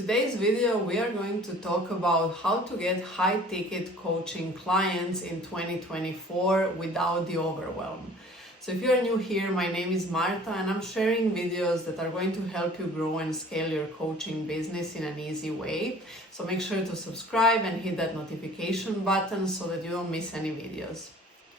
In today's video, we are going to talk about how to get high-ticket coaching clients in 2024 without the overwhelm. So if you're new here, my name is Marta and I'm sharing videos that are going to help you grow and scale your coaching business in an easy way. So make sure to subscribe and hit that notification button so that you don't miss any videos.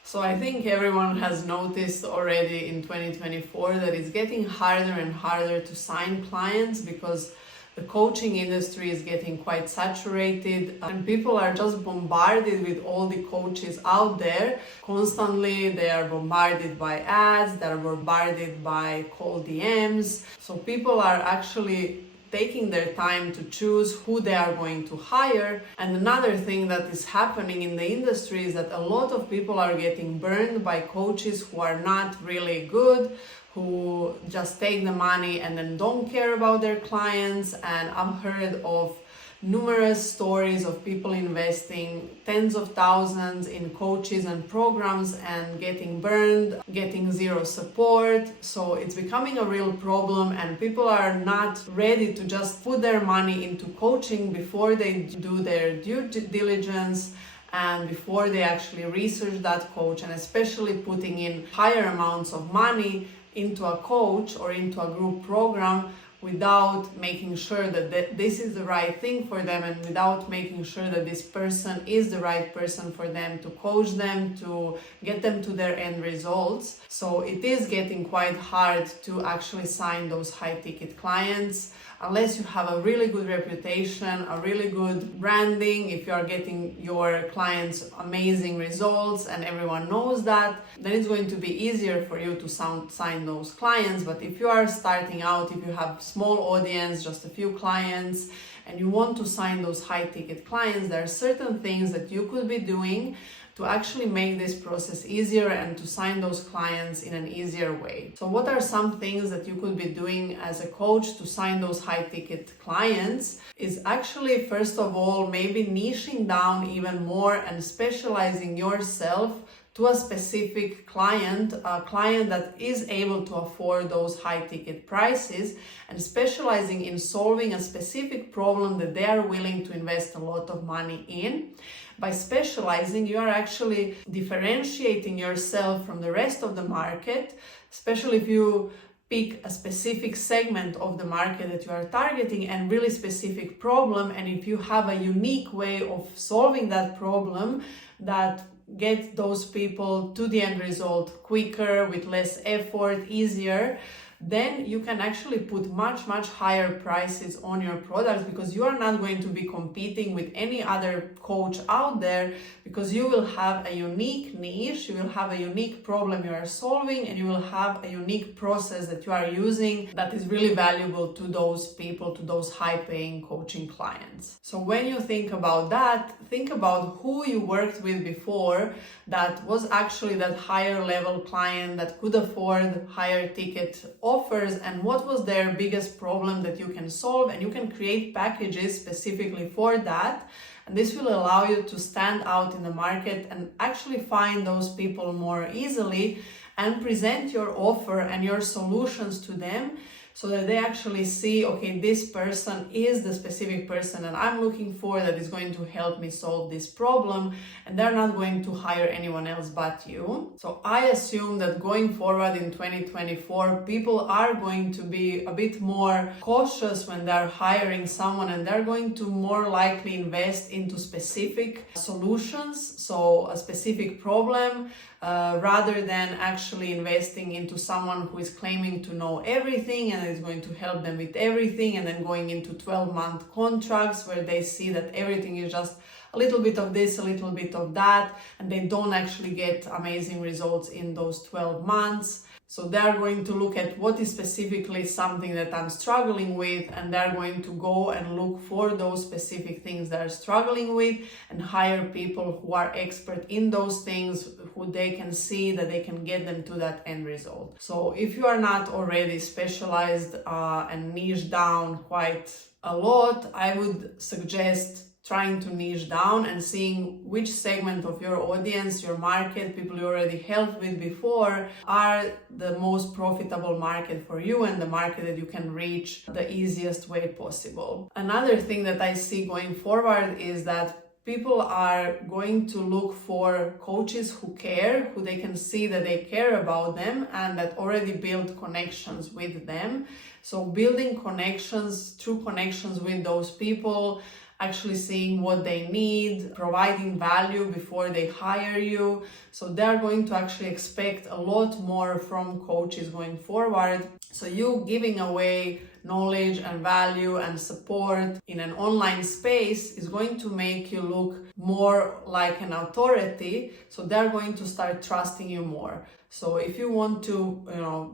So I think everyone has noticed already in 2024 that it's getting harder and harder to sign clients because the coaching industry is getting quite saturated and people are just bombarded with all the coaches out there. Constantly they are bombarded by ads, they are bombarded by cold DMs. So people are actually taking their time to choose who they are going to hire. And another thing that is happening in the industry is that a lot of people are getting burned by coaches who are not really good, who just take the money and then don't care about their clients. And I've heard of numerous stories of people investing tens of thousands in coaches and programs and getting burned, getting zero support. So it's becoming a real problem and people are not ready to just put their money into coaching before they do their due diligence and before they actually research that coach, and especially putting in higher amounts of money into a coach or into a group program without making sure that this is the right thing for them and without making sure that this person is the right person for them to coach them, to get them to their end results. So it is getting quite hard to actually sign those high-ticket clients unless you have a really good reputation, a really good branding. If you are getting your clients amazing results and everyone knows that, then it's going to be easier for you to sign those clients. But if you are starting out, if you have small audience, just a few clients, and you want to sign those high-ticket clients, there are certain things that you could be doing to actually make this process easier and to sign those clients in an easier way. So what are some things that you could be doing as a coach to sign those high-ticket clients? Is actually, first of all, maybe niching down even more and specializing yourself to a specific client, a client that is able to afford those high-ticket prices, and specializing in solving a specific problem that they are willing to invest a lot of money in. By specializing, you are actually differentiating yourself from the rest of the market, especially if you pick a specific segment of the market that you are targeting and really specific problem, and if you have a unique way of solving that problem that get those people to the end result quicker, with less effort, easier, then you can actually put much higher prices on your products because you are not going to be competing with any other coach out there, because you will have a unique niche, you will have a unique problem you are solving, and you will have a unique process that you are using that is really valuable to those people, to those high-paying coaching clients. So when you think about that, think about who you worked with before that was actually that higher level client that could afford higher ticket offers, and what was their biggest problem that you can solve, and you can create packages specifically for that. And this will allow you to stand out in the market and actually find those people more easily and present your offer and your solutions to them, so that they actually see, okay, this person is the specific person that I'm looking for that is going to help me solve this problem, and they're not going to hire anyone else but you. So I assume that going forward in 2024, people are going to be a bit more cautious when they're hiring someone, and they're going to more likely invest into specific solutions, so a specific problem, rather than actually investing into someone who is claiming to know everything and is going to help them with everything, and then going into 12-month contracts where they see that everything is just a little bit of this, a little bit of that, and they don't actually get amazing results in those 12 months. So they're going to look at what is specifically something that I'm struggling with, and they're going to go and look for those specific things they're struggling with and hire people who are expert in those things, who they can see that they can get them to that end result. So if you are not already specialized and niche down quite a lot, I would suggest trying to niche down and seeing which segment of your audience, your market, people you already helped with before, are the most profitable market for you and the market that you can reach the easiest way possible. Another thing that I see going forward is that people are going to look for coaches who care, who they can see that they care about them and that already build connections with them. So building connections, true connections with those people, actually seeing what they need, providing value before they hire you. So they're going to actually expect a lot more from coaches going forward. So you giving away knowledge and value and support in an online space is going to make you look more like an authority. So they're going to start trusting you more. So if you want to,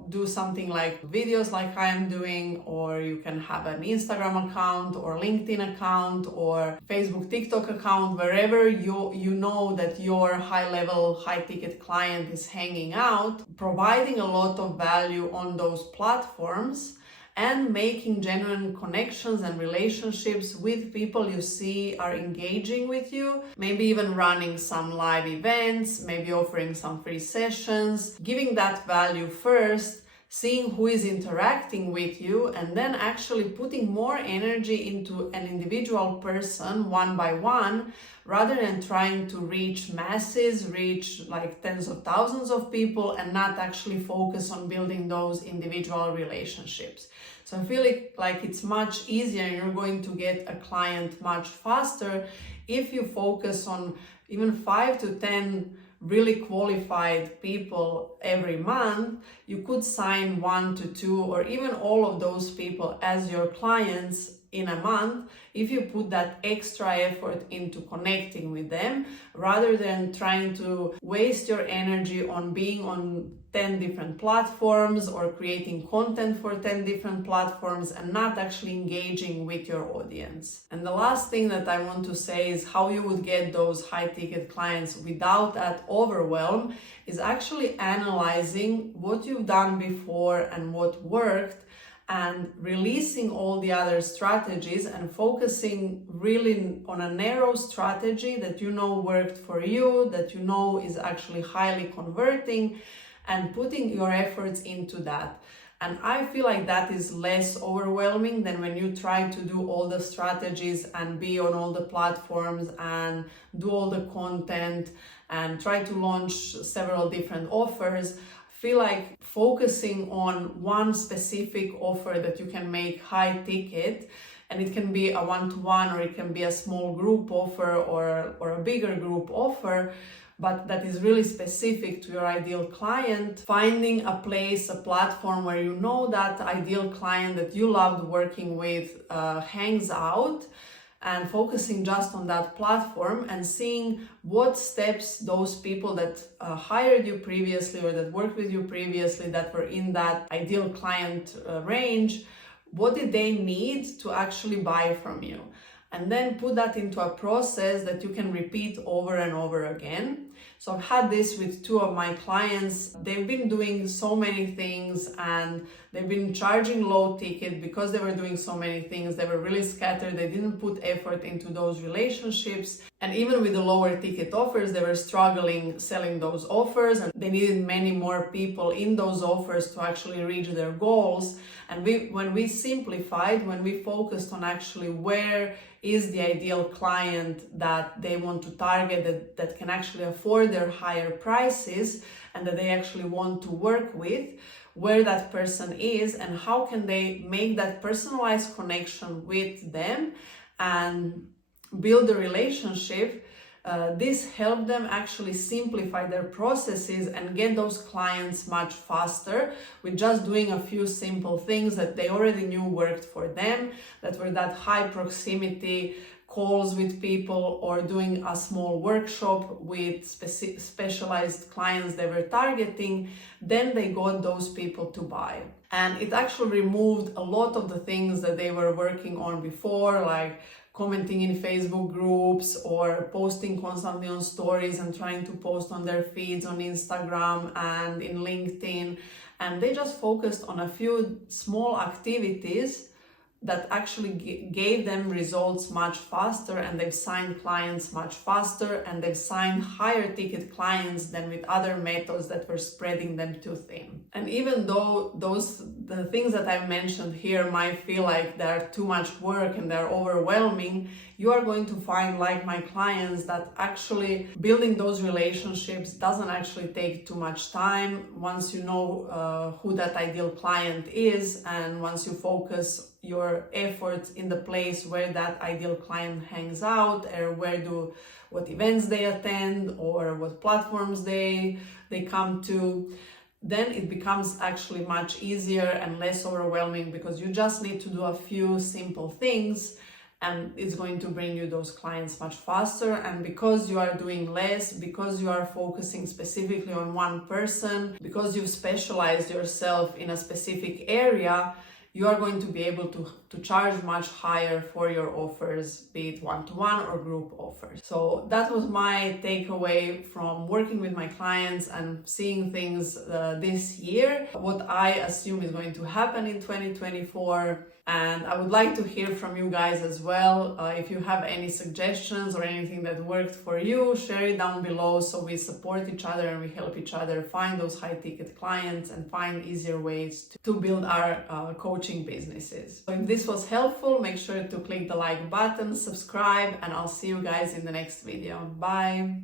do something like videos like I am doing, or you can have an Instagram account or LinkedIn account or Facebook, TikTok account, wherever you know that your high-level, high-ticket client is hanging out, providing a lot of value on those platforms and making genuine connections and relationships with people you see are engaging with you, maybe even running some live events, maybe offering some free sessions, giving that value first, seeing who is interacting with you, and then actually putting more energy into an individual person one by one, rather than trying to reach masses, reach like tens of thousands of people and not actually focus on building those individual relationships. So I feel like it's much easier and you're going to get a client much faster if you focus on even 5 to 10 really qualified people every month. You could sign 1 to 2 or even all of those people as your clients in a month if you put that extra effort into connecting with them, rather than trying to waste your energy on being on 10 different platforms or creating content for 10 different platforms and not actually engaging with your audience. And the last thing that I want to say is how you would get those high ticket clients without that overwhelm is actually analyzing what you've done before and what worked, and releasing all the other strategies and focusing really on a narrow strategy that you know worked for you, that you know is actually highly converting, and putting your efforts into that. And I feel like that is less overwhelming than when you try to do all the strategies and be on all the platforms and do all the content and try to launch several different offers. Feel like focusing on one specific offer that you can make high ticket, and it can be a one-to-one or it can be a small group offer or a bigger group offer, but that is really specific to your ideal client. Finding a place, a platform where you know that ideal client that you loved working with hangs out, and focusing just on that platform and seeing what steps those people that hired you previously or that worked with you previously that were in that ideal client range, what did they need to actually buy from you? And then put that into a process that you can repeat over and over again. So I've had this with 2 of my clients. They've been doing so many things and they've been charging low ticket because they were doing so many things. They were really scattered. They didn't put effort into those relationships. And even with the lower ticket offers, they were struggling selling those offers, and they needed many more people in those offers to actually reach their goals. And when we simplified, when we focused on actually where is the ideal client that they want to target, that can actually afford their higher prices and that they actually want to work with, where that person is and how can they make that personalized connection with them and build a relationship, this helped them actually simplify their processes and get those clients much faster with just doing a few simple things that they already knew worked for them, that were that high proximity calls with people or doing a small workshop with specialized clients they were targeting. Then they got those people to buy. And it actually removed a lot of the things that they were working on before, like commenting in Facebook groups or posting constantly on stories and trying to post on their feeds on Instagram and in LinkedIn. And they just focused on a few small activities that actually gave them results much faster, and they've signed clients much faster, and they've signed higher ticket clients than with other methods that were spreading them too thin. And even though the things that I mentioned here might feel like they're too much work and they're overwhelming, you are going to find, like my clients, that actually building those relationships doesn't actually take too much time once you know who that ideal client is, and once you focus your efforts in the place where that ideal client hangs out, or what events they attend, or what platforms they come to. Then it becomes actually much easier and less overwhelming, because you just need to do a few simple things and it's going to bring you those clients much faster. And because you are doing less, because you are focusing specifically on one person, because you've specialized yourself in a specific area, you are going to be able to charge much higher for your offers, be it one-to-one or group offers. So that was my takeaway from working with my clients and seeing things this year, what I assume is going to happen in 2024. And I would like to hear from you guys as well. If you have any suggestions or anything that worked for you, share it down below, so we support each other and we help each other find those high ticket clients and find easier ways to build our coaching businesses. So if this was helpful, make sure to click the like button, subscribe, and I'll see you guys in the next video. Bye.